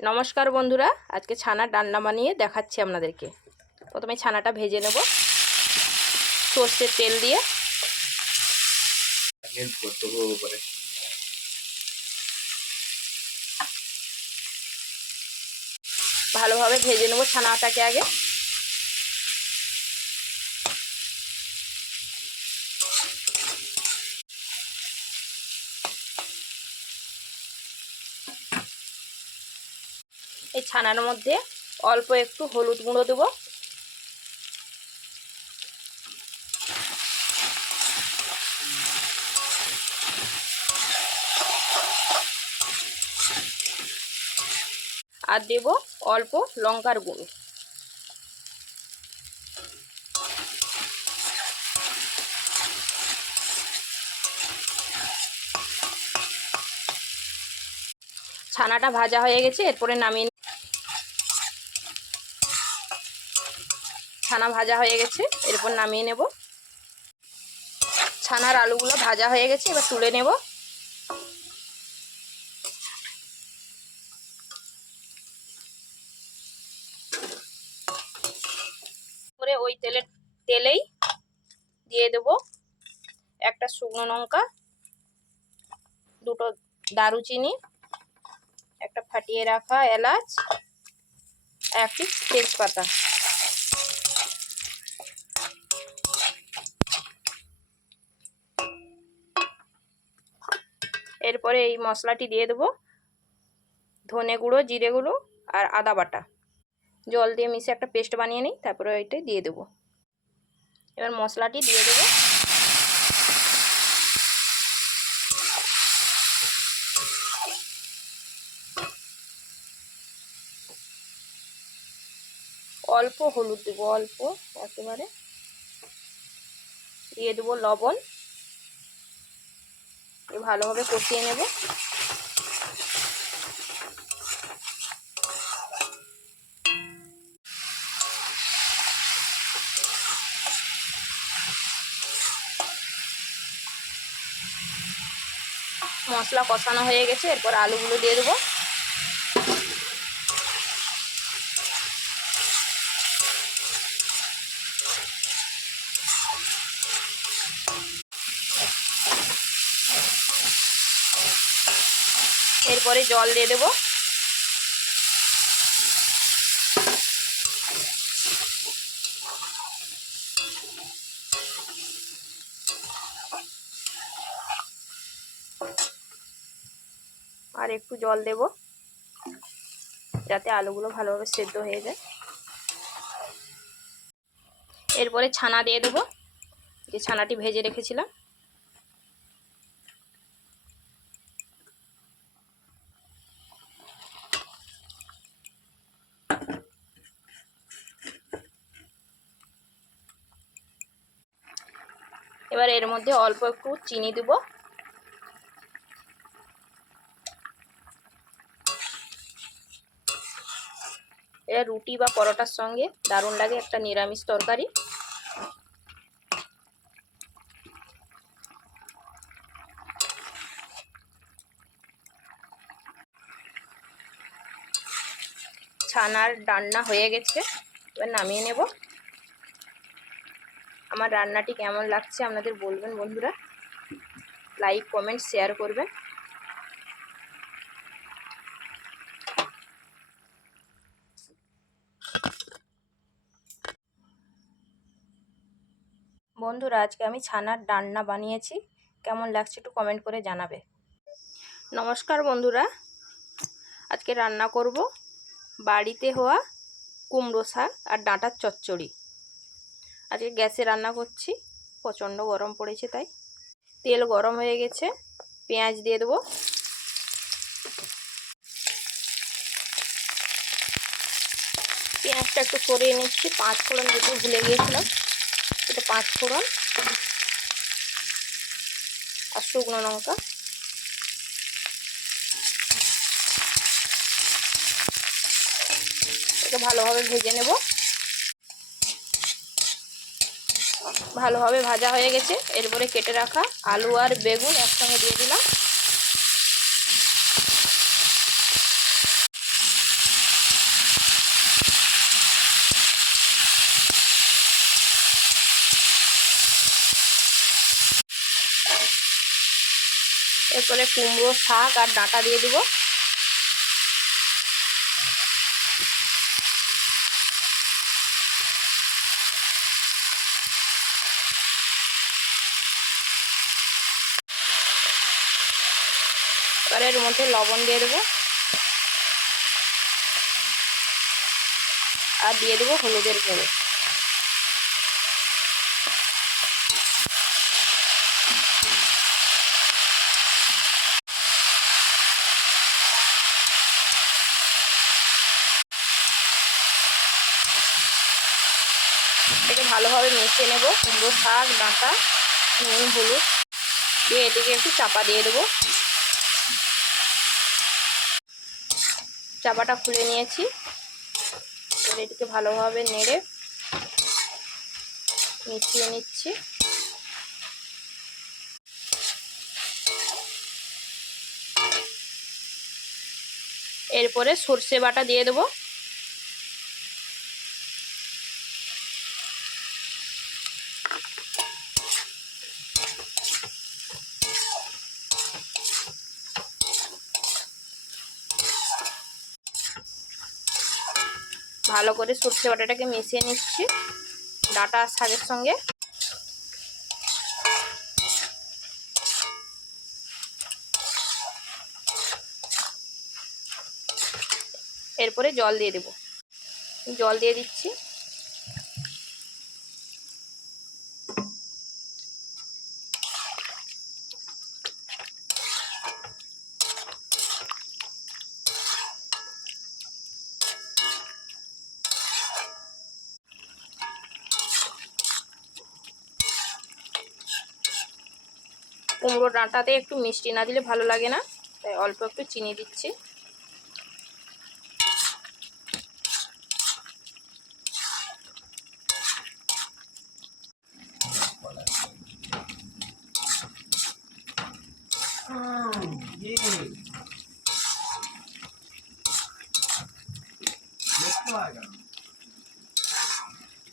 নমস্কার বন্ধুরা, আজকে ছানার ডালনা বানিয়ে দেখাচ্ছি আপনাদেরকে। প্রথমে ছানাটা ভেজে নেব সর্ষের তেল দিয়ে। ভালোভাবে ভেজে নেব ছানাটাকে আগে। এই ছানার মধ্যে অল্প একটু হলুদ গুঁড়ো দেব, আর দেব অল্প লঙ্কার গুঁড়ো। ছানাটা ভাজা হয়ে গেছে, এরপরে নামিয়ে ছানা ভাজা হয়ে গেছে, এরপর নামিয়ে নেব। ছানার আলুগুলো ভাজা হয়ে গেছে, এবার তুলে নেব। করে ওই তেলেই দিয়ে দেব একটা শুকনো লঙ্কা, দুটো দারুচিনি, একটা ফাটিয়ে রাখা এলাচ, একটি তেজপাতা। এরপরে এই মশলাটি দিয়ে দেব ধনে গুঁড়ো, জিরে গুঁড়ো আর আদা বাটা। জল দিয়ে মিশে একটা পেস্ট বানিয়ে নিই, তারপরে ওইটা দিয়ে দেব। এবার মশলাটি দিয়ে দেব। অল্প হলুদ দেব, অল্প একেবারে। দিয়ে দেব লবণ। ভালোভাবে কষিয়ে নেব। মশলা কষানো হয়ে গেছে, এরপর আলুগুলো দিয়ে দেবো। এরপরে জল দিয়ে দেবো। আর একটু জল দেব যাতে আলুগুলো ভালোভাবে সেদ্ধ হয়ে যায়। এরপরে ছানা দিয়ে দেব, যে ছানাটি ভেজে রেখেছিলাম। এবার এর মধ্যে অল্প একটু চিনি দেব। এটা রুটি বা পরোটার সঙ্গে দারুণ লাগে, একটা নিরামিষ তরকারি। ছানার ডালনা হয়ে গেছে, এবার নামিয়ে নেব। আমার রান্নাটি কেমন লাগছে আপনাদের বলবেন বন্ধুরা। লাইক, কমেন্ট, শেয়ার করবেন। বন্ধুরা, আজকে আমি ছানার ডালনা বানিয়েছি, কেমন লাগছে একটু কমেন্ট করে জানাবে। নমস্কার বন্ধুরা, আজকে রান্না করব বাড়িতে হওয়া কুমড়ো শাক আর ডাঁটার চচ্চড়ি। আজকে গ্যাসে রান্না করছি, প্রচণ্ড গরম পড়েছে তাই। তেল গরম হয়ে গেছে, পেঁয়াজ দিয়ে দেবো। পেঁয়াজটা একটু সরিয়ে নিচ্ছি। 5 ফোড়ন দিতে ভুলে গিয়েছিলাম, এটা 5 ফোড়ন আর শুকনো লঙ্কা। এটা ভালোভাবে ভেজে নেব। ভালোভাবে ভাজা হয়ে গেছে, এরপরে কেটে রাখা আলু আর বেগুন একসঙ্গে দিয়ে দিলাম। এরপরে কুমড়ো শাক আর ডাঁটা দিয়ে দেবো। এবারে এর মধ্যে লবণ দিয়ে দেবো আর দিয়ে দেবো হলুদের গুঁড়ো। এটাকে ভালোভাবে মিশিয়ে নেব। কুমড়ো শাক, ডাঁটা, নুন, হলুদ দিয়ে এটিকে একটু চাপা দিয়ে দেবো। চাপাটা খুলে নিয়েছি। এবার এটিকে ভালোভাবে নেড়ে মিশিয়ে নিচ্ছি। এরপরে সর্ষে বাটা দিয়ে দেবো। ভালো করে সর্ষে বাটাটাকে মিশিয়ে নিচ্ছি ডাঁটা আর শাকের সঙ্গে। এরপরে জল দিয়ে দেব। জল দিয়ে দিচ্ছি। কুমড়ো ডাঁটাতে একটু মিষ্টি না দিলে ভালো লাগে না, তাই অল্প একটু চিনি দিচ্ছি।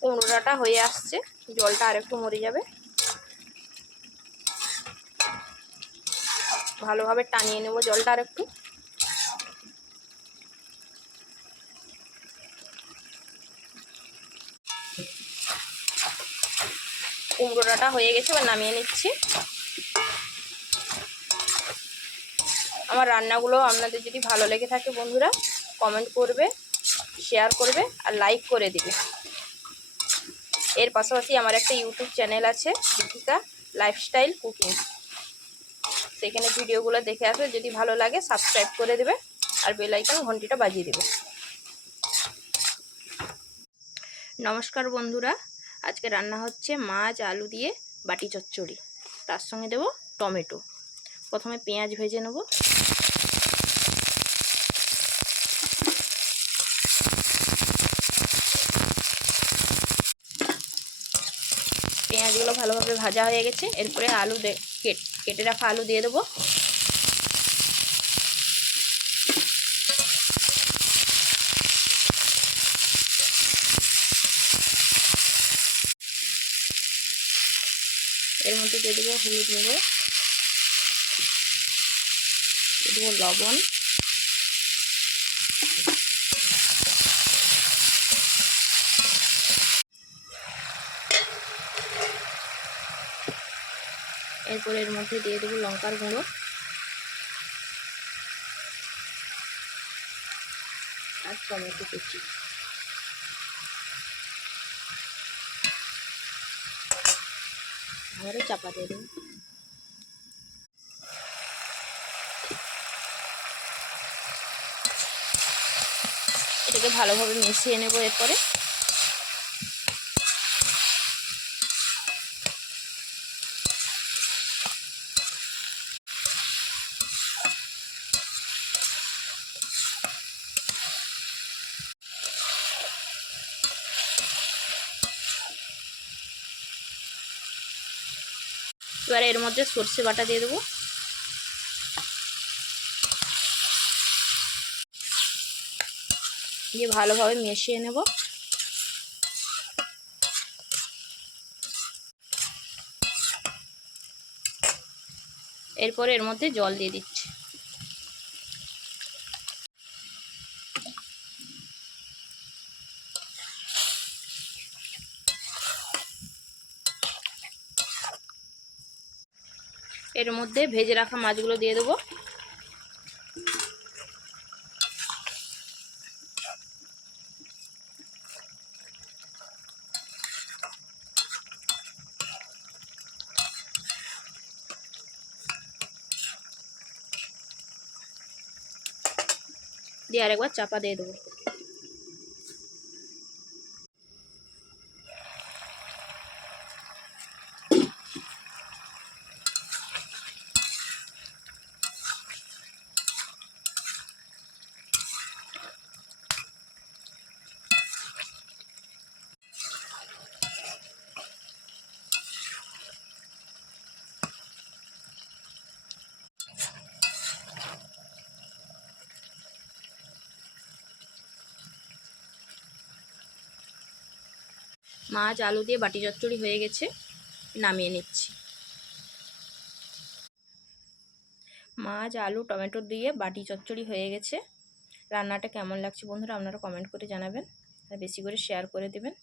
কুমড়ো ডাঁটা হয়ে আসছে, জলটা আর একটু মরে যাবে। ভালোভাবে টানিয়ে নেব জলটা আর একটু। কুমড়ো ডাঁটা হয়ে গেছে, এবার নামিয়ে নিচ্ছি। আমার রান্নাগুলো আপনাদের যদি ভালো লেগে থাকে বন্ধুরা, কমেন্ট করবে, শেয়ার করবে আর লাইক করে দিবে। এর পাশাপাশি আমার একটা ইউটিউব চ্যানেল আছে, দীপিকা লাইফস্টাইল কুকিং। সেখানে ভিডিওগুলো দেখে আসবে, যদি ভালো লাগে সাবস্ক্রাইব করে দেবে আর বেল আইকন ঘন্টিটা বাজিয়ে দেবে। নমস্কার বন্ধুরা, আজকে রান্না হচ্ছে মাছ আলু দিয়ে বাটি চচ্চড়ি। তার সঙ্গে দেব টমেটো। প্রথমে পেঁয়াজ ভেজে নেব। পেঁয়াজগুলো ভালোভাবে ভাজা হয়ে গেছে। এরপরে আলু কেটে রাখা আলু দিয়ে দেবো। এর মধ্যে দিয়ে দেবো হলুদ গুঁড়ো, দিয়ে দেবো লবণ, এরপর এর মধ্যে দিয়ে দেবো লঙ্কার গুঁড়ো আর টমেটো কুচি। আবারও চাপা দিয়ে দেবো। এটাকে ভালোভাবে মিশিয়ে নেব। এরপরে এর মধ্যে সর্ষে বাটা দিয়ে দেবো। দিয়ে ভালোভাবে মিশিয়ে নেব। এরপরে এর মধ্যে জল দিয়ে দিচ্ছি। এর মধ্যে ভেজে রাখা মাছগুলো দিয়ে দেবো। দিয়ে আরেকবার চাপা দিয়ে দেবো। মাছ আলু দিয়ে বাটি চচ্চড়ি হয়ে গেছে, নামিয়ে নিচ্ছি। মাছ আলু টমেটো দিয়ে বাটি চচ্চড়ি হয়ে গেছে। রান্নাটা কেমন লাগছে বন্ধুরা আপনারা কমেন্ট করে জানাবেন, আর বেশি করে শেয়ার করে দেবেন।